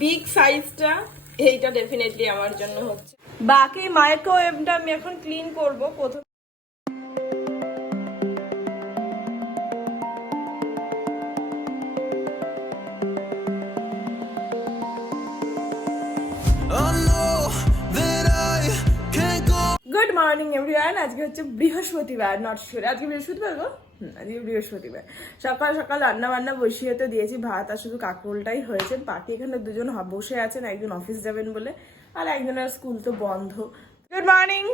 Big সাইজটা, এইটা definitely আমার জন্য হচ্ছে। বাকি মাইক্রোওয়েভটা আমি এখন ক্লিন করব প্রথম। Good morning everyone. আজকে হচ্ছে বৃহস্পতিবার, নট শিওর আজকে বৃহস্পতিবার গো, আজকে বৃহস্পতিবার। সকাল সকাল রান্না বান্না বসিয়ে তো দিয়েছি, ভাত আর শুধু কাঁকরোলটাই হয়েছে। বাকি এখানে দুজন বসে আছেন, একজন অফিস যাবেন বলে আর একজনের স্কুল তো বন্ধ। Good morning.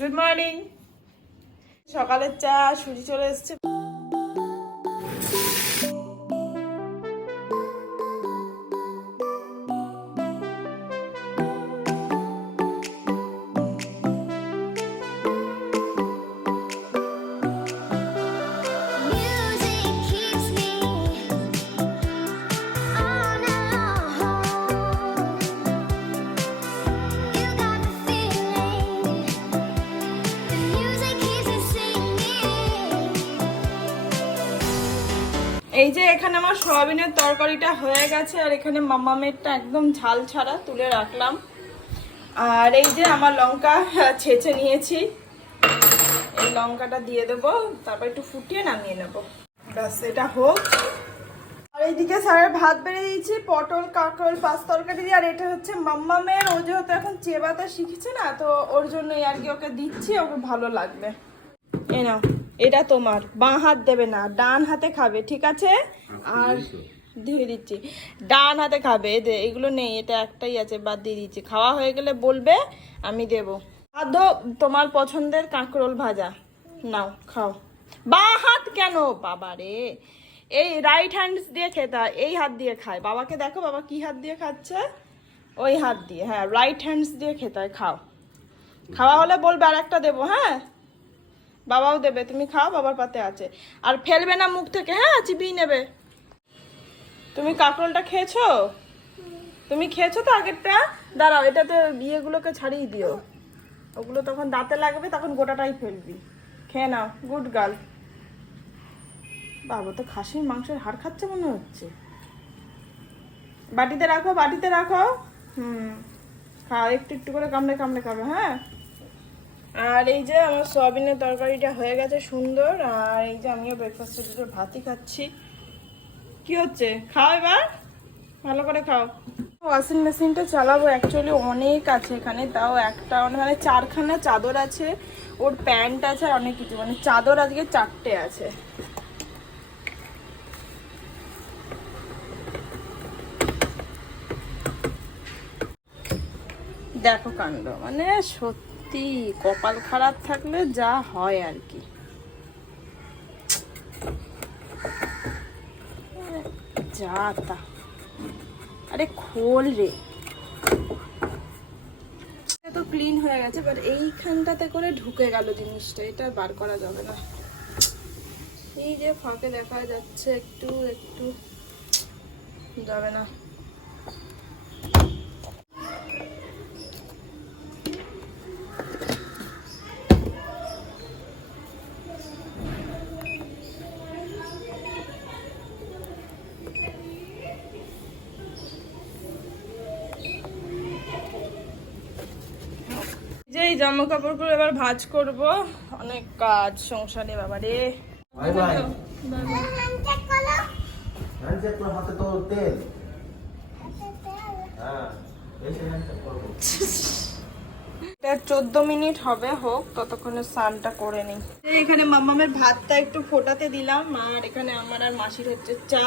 Good morning. সকালের চা সুজি চলে এসছে। এই যে এখানে আমার সয়াবিনের তরকারিটা হয়ে গেছে, আর এখানে মামামেরটা একদম ঝাল ছাড়া তুলে রাখলাম। আর এই যে আমার লঙ্কা ছেঁচে নিয়েছি, এই লঙ্কাটা দিয়ে দেবো, তারপর একটু ফুটিয়ে নামিয়ে নেব, ব্যাস এটা হোক। আর এইদিকে স্যারের ভাত বেড়ে দিয়েছি, পটল কাঁকরোল পাঁচ তরকারি দিয়ে। আর এটা হচ্ছে মাম্মামের, ও যেহেতু এখন চেবাতে শিখেছে না, তো ওর জন্যই আর কি ওকে দিচ্ছি, ওকে ভালো লাগবে। এই নাও, এটা তোমার, বাঁ হাত দেবে না, ডান হাতে খাবে, ঠিক আছে? আর দিয়ে দিচ্ছি, ডান হাতে খাবে। এগুলো নেই, এটা একটাই আছে, বাদ দিয়ে দিচ্ছি। খাওয়া হয়ে গেলে বলবে, আমি দেবো। আদৌ তোমার পছন্দের কাঁকরোল ভাজা, নাও খাও। বাঁ হাত কেন বাবা রে, এই রাইট হ্যান্ড দিয়ে খেতে হয়, এই হাত দিয়ে খায়। বাবাকে দেখো, বাবা কি হাত দিয়ে খাচ্ছে, ওই হাত দিয়ে। হ্যাঁ, রাইট হ্যান্ডস দিয়ে খেতে হয়। খাও, খাওয়া হলে বলবে আর একটা দেবো। হ্যাঁ, বাবাও দেবে, তুমি খাও, বাবার পাতে আছে। আর ফেলবে না মুখ থেকে, হ্যাঁ, চিবিয়ে নেবে। তুমি কাঁকরোলটা খেয়েছো? তুমি খেয়েছো তো আগেরটা? দাঁড়াও, এটাতে বিয়েগুলোকে ছাড়িয়ে দিও, ওগুলো তখন দাঁতে লাগবে, তখন গোটাটাই ফেলবি। খেয়ে নাও, গুড গার্ল। বাবা তো খাসির মাংসের হাড় খাচ্ছে মনে হচ্ছে। বাটিতে রাখো, বাটিতে রাখো। খাও, একটু একটু করে কামড়ে কামড়ে খাবে। হ্যাঁ। আর এই যে আমার সয়াবিনের তরকারিটা হয়ে গেছে সুন্দর। আর এই যে আমিও ব্রেকফাস্টের দুটো ভাতই খাচ্ছি। কি হচ্ছে, খাও এবার, ভালো করে খাও। ওয়াশিং মেশিনটা চালাবো, অ্যাকচুয়ালি অনেক আছে এখানে, তাও একটা মানে 4খানা চাদর আছে, ওর প্যান্ট আছে, আর অনেক কিছু, মানে চাদর আজকে 4টে আছে। দেখো কাণ্ড, মানে সত্যি কপাল খারাপ থাকলে যা হয় আর কি। যা তা, আরে খোল রে। তো ক্লিন হয়ে গেছে, বাট এইখানটাতে করে ঢুকে গেল জিনিসটা, এটা বার করা যাবে না। এই যে ফাঁকে দেখা যাচ্ছে একটু একটু, যাবে না। যে এই জামা কাপড়গুলো এবার ভাঁজ করব, অনেক কাজ সংসারে বাবা রে। এটা 14 মিনিট হবে, হোক, ততক্ষণে স্নানটা করে নিই। এখানে মাম্মামের ভাতটা একটু ফোটাতে দিলাম, আর এখানে আমার আর মাসির হচ্ছে চা।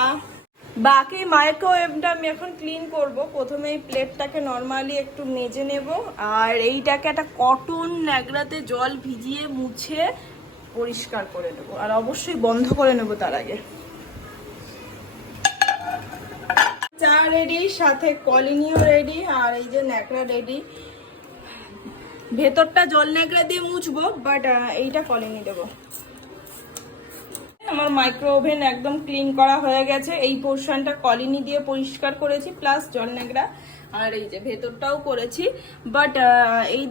বাকি মাইক্রোওয়েভটা আমি এখন ক্লিন করব। প্রথমে এই প্লেটটাকে নর্মালি একটু মেজে নেব, আর এইটাকে একটা কটন ন্যাকড়াতে জল ভিজিয়ে মুছে পরিষ্কার করে নেব, আর অবশ্যই বন্ধ করে নেব তার আগে। চা রেডি, সাথে কলিনিও রেডি, আর এই যে ন্যাকড়া রেডি। ভেতরটা জল ন্যাকড়া দিয়ে মুছবো, বাট এইটা কলিনি দেবো। আমার মাইক্রো ওভেন একদম ক্লিন করা হয়ে গেছে, এই পোর্শনটা কলিনি দিয়ে পরিষ্কার করেছি, প্লাস জল ন্যাকড়া, আর এই যে ভেতরটাও করেছি। বাট এই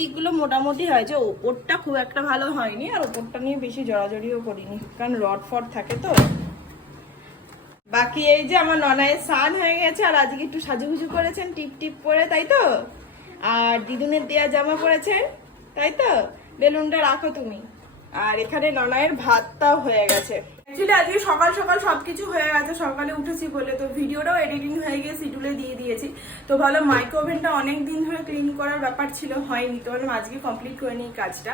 দিকগুলো মোটামুটি হয়েছে, ওপরটা খুব একটা ভালো হয়নি, আর ওপরটা নিয়ে বেশি জড়াজড়িও করিনি, কারণ রড ফড থাকে তো। বাকি এই যে আমার ননায়ের স্নান হয়ে গেছে, আর আজকে একটু সাজুগুজু করেছেন টিপ টিপ করে, তাই তো? আর দিদুনের দেয়া জামা পরেছেন, তাই তো? বেলুনটা রাখো তুমি। আর এখানে ননায়ের ভাতটাও হয়ে গেছে। অ্যাকচুয়ালি আজকে সকাল সকাল সবকিছু হয়ে গেছে, সকালে উঠেছি বলে, তো ভিডিওটাও এডিটিং হয়ে গিয়ে শিডিউলে দিয়ে দিয়েছি। তো ভালো, মাইক্রো ওভেনটা অনেক দিন ধরে ক্লিন করার ব্যাপার ছিল, হয়নি, তো আজকে কমপ্লিট করে নিই কাজটা।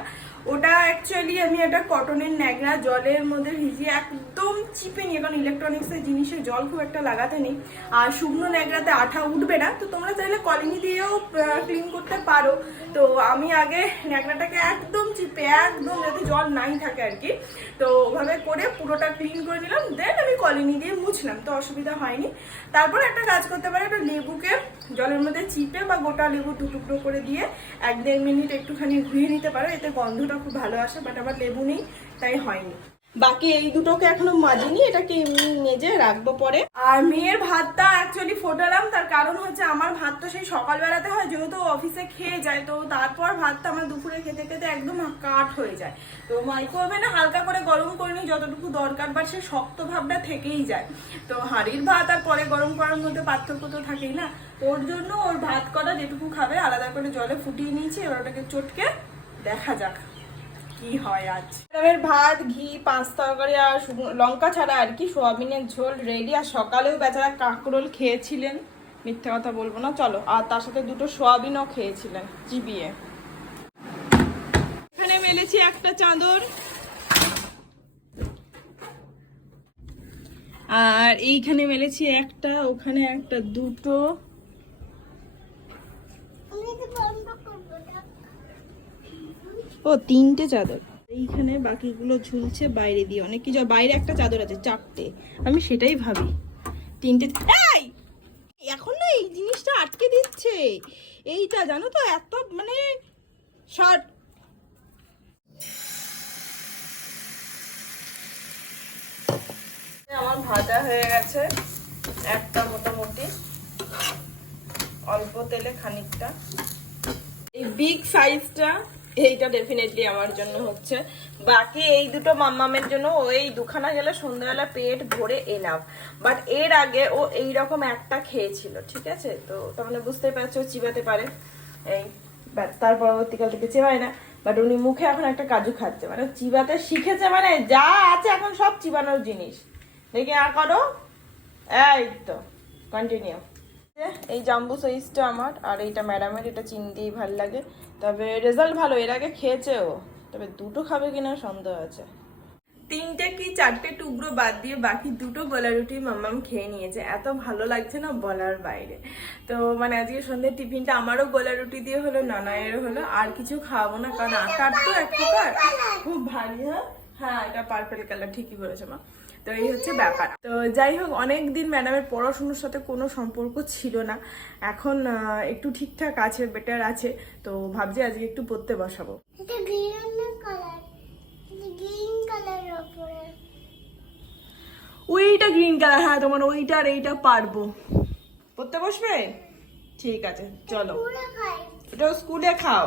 ওটা অ্যাকচুয়ালি আমি একটা কটনের ন্যাকড়া জলের মধ্যে ভিজিয়ে একদম চিপে নিয়ে, কারণ ইলেকট্রনিক্সের জিনিসে জল খুব একটা লাগাতে নেই, আর শুকনো ন্যাকড়াতে আঠা উঠবে না, তো তোমরা চাইলে কলিনি দিয়েও ক্লিন করতে পারো। তো আমি আগে ন্যাকড়াটাকে একদম চিপে, একদম যাতে জল নাই থাকে আর কি, তো ওভাবে করে পুরোটা ক্লিন করে নিলাম, দেন আমি কলিনি দিয়ে মুছলাম, তো অসুবিধা হয়নি। তারপর একটা কাজ করতে পারো, একটা লেবুকে জলের মধ্যে চিপে বা গোটা লেবু 2 টুকরো করে দিয়ে 1-1.5 মিনিট একটুখানি ধুয়ে নিতে পারো, এতে গন্ধটা খুব ভালো আসে, বাট আমার লেবু নেই তাই হয়নি। বাকি এই দুটোকে এখনো মাজিনি, এটাকে এমনি মেজে রাখবো পরে। আর মেয়ের ভাতটা অ্যাকচুয়ালি ফোটালাম, তার কারণ হচ্ছে আমার ভাত তো সেই সকালবেলাতে হয়, যেহেতু অফিসে খেয়ে যায়, তো তারপর ভাতটা আমার দুপুরে খেতে খেতে একদম কাঠ হয়ে যায়। তো মাইক্রো ওভেনে হালকা করে গরম করে নিই যতটুকু দরকার, বা সে শক্ত ভাবটা থেকেই যায়। তো হাঁড়ির ভাত আর পরে গরম করার মধ্যে পার্থক্য তো থাকেই না, তো ওর জন্য ওর ভাত কটা যেটুকু খাবে আলাদা করে জলে ফুটিয়ে নিয়েছি, এবার ওটাকে চটকে দেখা যাক কি হয়। আজ ভাত, ঘি, 5 তরকারি আর লঙ্কা ছাড়া আর কি, সোয়াবিনের ঝোল রেডি। আর সকালেও বেচারা কাঁকরোল খেয়েছিলেন, মিথ্যে কথা বলবো না, চলো। আর তার সাথে 2টো সোয়াবিনও খেয়েছিলেন চিবিয়ে। এখানে মেলেছি একটা চাদর, আর এইখানে মেলেছি একটা, ওখানে একটা, 2টো। ও 3টে চাদর, এইখানে বাকিগুলো ঝুলছে বাইরে দিয়ে, অনেক কিছু। বাইরে একটা চাদর আছে, 4টে, আমি সেটাই ভাবি 3টে। এখন না এই জিনিসটা আটকে দিচ্ছে, এইটা জানো তো, এত মানে শর্ট। আমার ভাজা হয়ে গেছে একটা, মোটামুটি অল্প তেলে খানিকটা। এই বিগ সাইজটা, এইটা ডেফিনেটলি আমার জন্য হচ্ছে, বাকি এই 2টো মাম্মামের জন্য। ওই 2খানা গেলে সন্ধ্যাবেলা পেট ভরে এনাফ, বাট এর আগে ও এইরকম একটা খেয়েছিল, ঠিক আছে? তো তার মানে বুঝতেই পারছো চিবাতে পারে, এই তার পরবর্তীকাল থেকে চেবায় না, বাট উনি মুখে এখন একটা কাজু খাচ্ছে, মানে চিবাতে শিখেছে, মানে যা আছে এখন সব চিবানোর জিনিস। দেখে আর করো, এই তো কন্টিনিউ। এই জাম্বু সাইজটা আমার, আর এইটা ম্যাডামের, এটা চিনি দিয়েই ভালো লাগে, তবে রেজাল্ট ভালো, এর আগে খেয়েছে ও, তবে 2টো খাবে কিনা সন্দেহ আছে। 3টে কি 4টে টুকরো বাদ দিয়ে বাকি 2টো গোলা রুটি মাম্মাম খেয়ে নিয়েছে, এত ভালো লাগছে না বলার বাইরে। তো মানে আজকে সন্ধ্যের টিফিনটা আমারও গোলা রুটি দিয়ে হলো, নানায়েরও হলো, আর কিছু খাওয়াবো না, কারণ আটার তো এক প্রকার খুব ভারী। হ্যাঁ এটা পার্পল কালার, ঠিকই বলেছো মা। তো এই হচ্ছে ব্যাপার। তো যাই হোক, অনেকদিন ম্যাডামের পড়াশোনার সাথে কোনো সম্পর্ক ছিল না, এখন একটু ঠিকঠাক আছে, বেটার আছে, তো ভাবছি আজকে একটু পড়তে বসাবো। ওইটা গ্রিন কালার, হ্যাঁ তোমার ওইটা আর এইটা পারবো। পড়তে বসবে? ঠিক আছে চলো। ওটা স্কুলে খাও,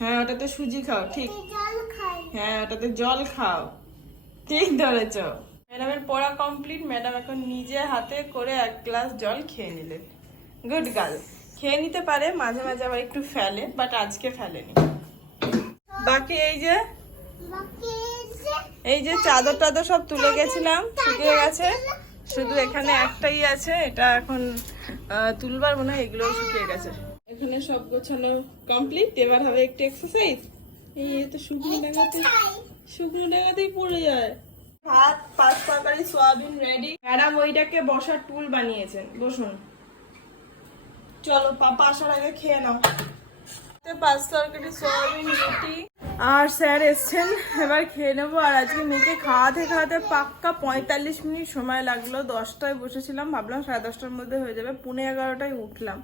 হ্যাঁ ওটাতে সুজি খাও, ঠিক, হ্যাঁ ওটাতে জল খাও, ঠিক ধরেছ। ম্যাডামের পড়া কমপ্লিট, ম্যাডাম এখন নিজে হাতে করে 1 গ্লাস জল খেয়ে নিলেন। গুড গার্ল, খেয়ে নিতে পারে, মাঝে মাঝে আবার একটু ফেলে, বাট আজকে ফেলেনি। বাকি এই যে চাদর টাদর সব তুলে গেছিলাম, শুকিয়ে গেছে, শুধু এখানে একটাই আছে, এটা এখন তুলবার মনে হয়, এগুলোও শুকিয়ে গেছে। এখানে সব গোছানো কমপ্লিট, এবার হবে একটু এক্সারসাইজ। এই তো শুকনো ডাঙাতেই পড়ে যায়। ভাত, 5 তরকারি, সোয়াবিন রেডি। ম্যাডাম ওইটাকে বসার টুল বানিয়েছেন, বসুন। চলো পাপা আসার আগে খেয়ে নাও। 5 তরকারি, সোয়াবিন, রুটি, আর স্যার এসছেন, এবার খেয়ে নেবো। আর আজকে মেয়েকে খাওয়াতে পাক্কা 45 মিনিট সময় লাগলো। 10টায় বসেছিলাম, ভাবলাম 10:30টার মধ্যে হয়ে যাবে, 11:15টায় উঠলাম।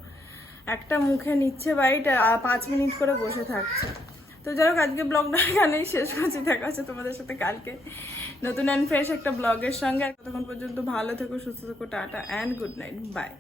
একটা মুখে নিচ্ছে বাইট, 5 মিনিট করে বসে থাকছে। তো যাই হোক, আজকে ব্লগটা এখানেই শেষ করছি, দেখা হচ্ছে তোমাদের সাথে কালকে নতুন অ্যান্ড ফ্রেশ একটা ব্লগের সঙ্গে। ততক্ষণ পর্যন্ত ভালো থেকো, সুস্থ থেকো, tata and good night, by.